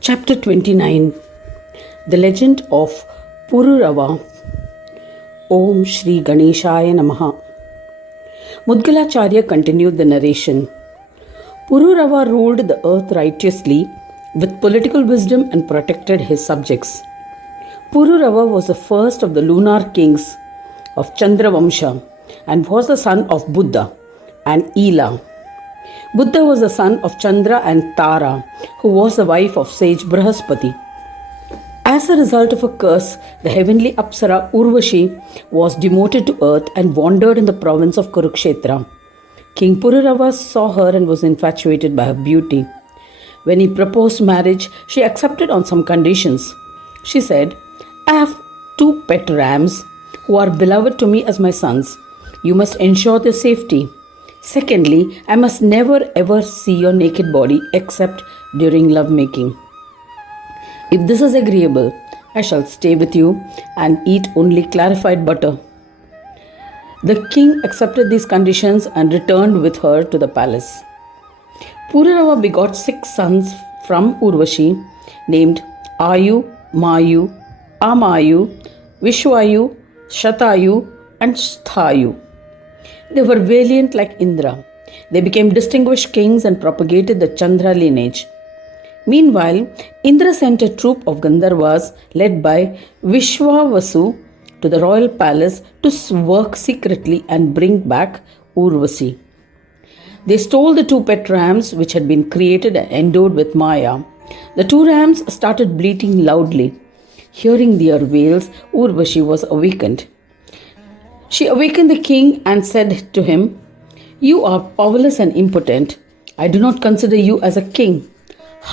Chapter 29. The Legend of Pururava. Om Sri Ganeshaya Namaha. Mudgalacharya continued the narration. Pururava ruled the earth righteously with political wisdom and protected his subjects. Pururava was the first of the lunar kings of Chandra Vamsa and was the son of Buddha and Ila. Buddha was the son of Chandra and Tara, who was the wife of sage Brihaspati. As a result of a curse, the heavenly Apsara Urvashi was demoted to earth and wandered in the province of Kurukshetra. King Pururava saw her and was infatuated by her beauty. When he proposed marriage, she accepted on some conditions. She said, "I have 2 pet rams who are beloved to me as my sons. You must ensure their safety. Secondly, I must never ever see your naked body except during lovemaking. If this is agreeable, I shall stay with you and eat only clarified butter." The king accepted these conditions and returned with her to the palace. Pururava begot 6 sons from Urvashi named Ayu, Mayu, Amayu, Vishwayu, Shatayu and Sthayu. They were valiant like Indra. They became distinguished kings and propagated the Chandra lineage. Meanwhile, Indra sent a troop of Gandharvas led by Vishwavasu to the royal palace to work secretly and bring back Urvashi. They stole the 2 pet rams which had been created and endowed with Maya. The 2 rams started bleating loudly. Hearing their wails, Urvashi was awakened. She awakened the king and said to him, "You are powerless and impotent. I do not consider you as a king.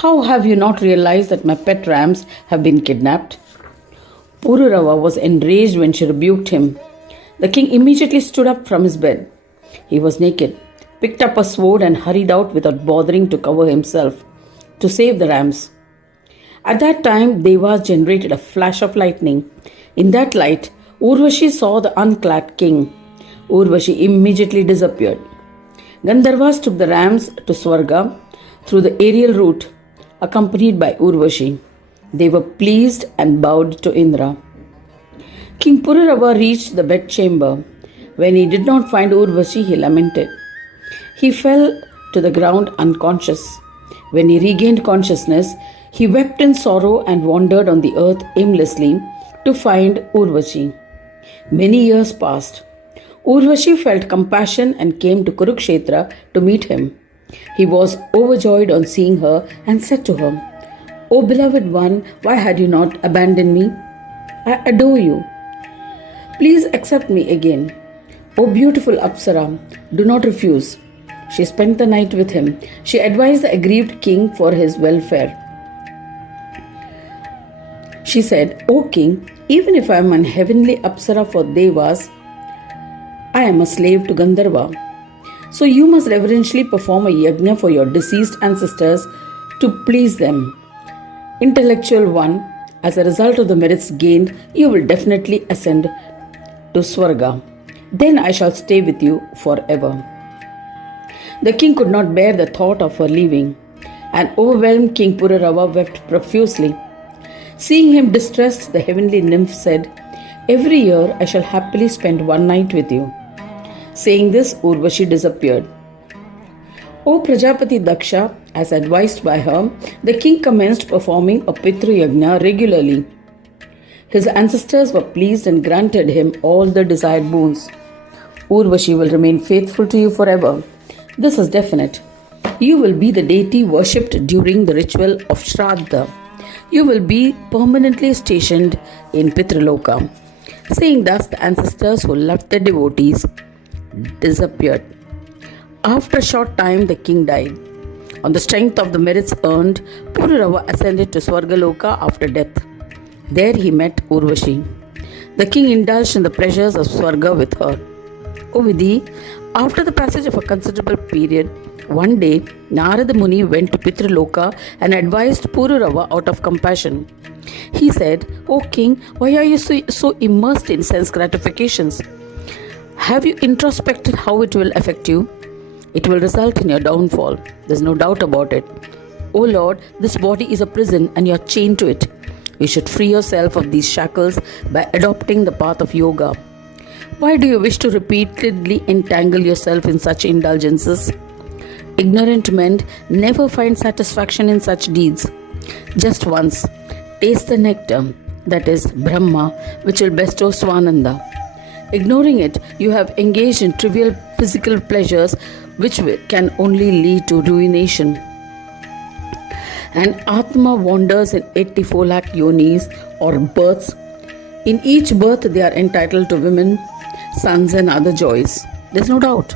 How have you not realized that my pet rams have been kidnapped?" Pururava was enraged when she rebuked him. The king immediately stood up from his bed. He was naked, picked up a sword and hurried out without bothering to cover himself to save the rams. At that time, Devas generated a flash of lightning. In that light, Urvashi saw the unclad king. Urvashi immediately disappeared. Gandharvas took the rams to Swarga through the aerial route, accompanied by Urvashi. They were pleased and bowed to Indra. King Pururava reached the bedchamber. When he did not find Urvashi, he lamented. He fell to the ground unconscious. When he regained consciousness, he wept in sorrow and wandered on the earth aimlessly to find Urvashi. Many years passed. Urvashi felt compassion and came to Kurukshetra to meet him. He was overjoyed on seeing her and said to her, "O beloved one, why had you not abandoned me? I adore you. Please accept me again. O beautiful Apsara, do not refuse." She spent the night with him. She advised the aggrieved king for his welfare. She said, "O king, even if I am an heavenly Apsara for Devas, I am a slave to Gandharva. So you must reverentially perform a Yagna for your deceased ancestors to please them. Intellectual one, as a result of the merits gained, you will definitely ascend to Swarga. Then I shall stay with you forever." The king could not bear the thought of her leaving. An overwhelmed King Pururava wept profusely. Seeing him distressed, the heavenly nymph said, "Every year I shall happily spend 1 night with you." Saying this, Urvashi disappeared. O Prajapati Daksha, as advised by her, the king commenced performing a Pitri Yagna regularly. His ancestors were pleased and granted him all the desired boons. "Urvashi will remain faithful to you forever. This is definite. You will be the deity worshipped during the ritual of Shraddha. You will be permanently stationed in Pitriloka." Saying thus, the ancestors who loved their devotees disappeared. After a short time, the king died. On the strength of the merits earned, Pururava ascended to Swargaloka after death. There he met Urvashi. The king indulged in the pleasures of Swarga with her. O Vidhi, after the passage of a considerable period, one day Narada Muni went to Pitriloka and advised Pururava out of compassion. He said, "O king, why are you so immersed in sense gratifications? Have you introspected how it will affect you? It will result in your downfall. There's no doubt about it. "O Lord, this body is a prison and you are chained to it. You should free yourself of these shackles by adopting the path of yoga. Why do you wish to repeatedly entangle yourself in such indulgences? Ignorant men never find satisfaction in such deeds. Just once, taste the nectar, that is Brahma, which will bestow Swananda. Ignoring it, you have engaged in trivial physical pleasures which can only lead to ruination. And Atma wanders in 84 lakh yonis or births. In each birth, they are entitled to women, sons, and other joys. There's no doubt.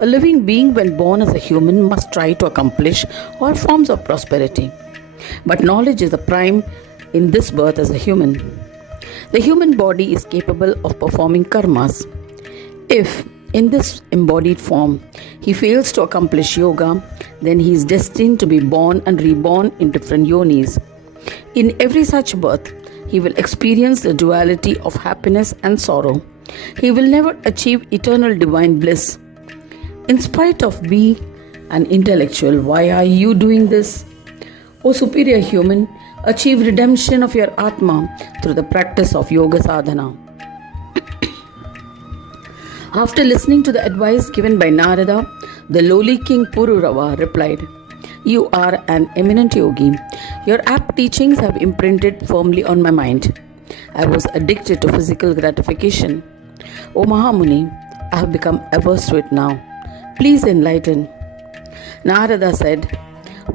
A living being, when born as a human, must try to accomplish all forms of prosperity. But knowledge is the prime in this birth as a human. The human body is capable of performing karmas. If, in this embodied form, he fails to accomplish yoga, then he is destined to be born and reborn in different yonis. In every such birth, he will experience the duality of happiness and sorrow. He will never achieve eternal divine bliss. In spite of being an intellectual, why are you doing this? O superior human, achieve redemption of your Atma through the practice of yoga sadhana. After listening to the advice given by Narada, the lowly King Pururava replied, "You are an eminent yogi. Your apt teachings have imprinted firmly on my mind. I was addicted to physical gratification. O Mahamuni, I have become averse to it now. Please enlighten." Narada said,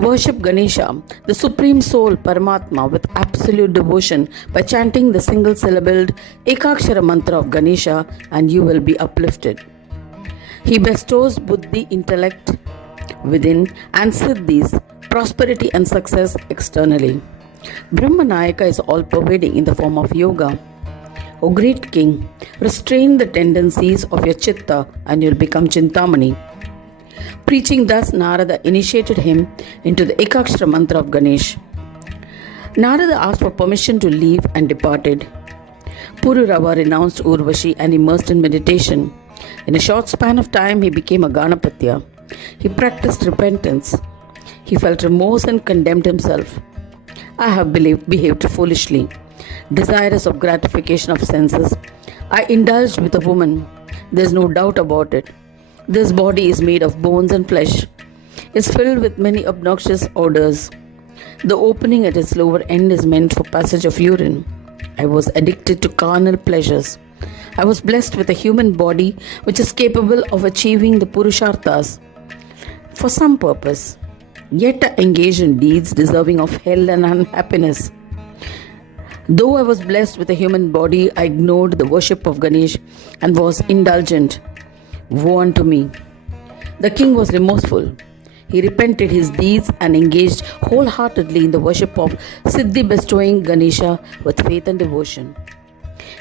"Worship Ganesha, the Supreme Soul Paramatma, with absolute devotion by chanting the single-syllabled Ekakshara mantra of Ganesha, and you will be uplifted. He bestows buddhi, intellect within, and siddhis, prosperity and success externally. Brahmanayaka is all-pervading in the form of yoga. O great king, restrain the tendencies of your chitta and you'll become Chintamani." Preaching thus, Narada initiated him into the Ekakshara mantra of Ganesh. Narada asked for permission to leave and departed. Pururava renounced Urvashi and immersed in meditation. In a short span of time, he became a Ganapatya. He practiced repentance. He felt remorse and condemned himself. "I have behaved foolishly. Desirous of gratification of senses, I indulged with a woman. There's no doubt about it. This body is made of bones and flesh. It's filled with many obnoxious odors. The opening at its lower end is meant for passage of urine. I was addicted to carnal pleasures. I was blessed with a human body which is capable of achieving the Purusharthas for some purpose. Yet I engaged in deeds deserving of hell and unhappiness. Though I was blessed with a human body, I ignored the worship of Ganesh and was indulgent. Woe unto me." The king was remorseful. He repented his deeds and engaged wholeheartedly in the worship of Siddhi bestowing Ganesha with faith and devotion.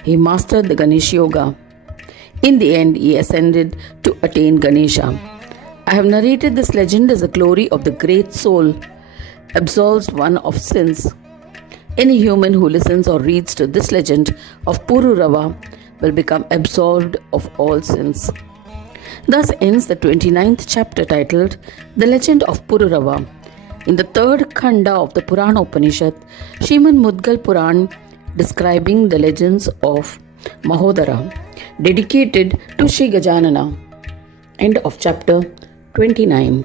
He mastered the Ganesh Yoga. In the end, he ascended to attain Ganesha. I have narrated this legend as the glory of the great soul absolves one of sins. Any human who listens or reads to this legend of Pururava will become absolved of all sins. Thus ends the 29th chapter titled The Legend of Pururava. In the third khanda of the Purana Upanishad, Srimad Mudgal Puran describing the legends of Mahodara, dedicated to Sri Gajanana. End of chapter 29.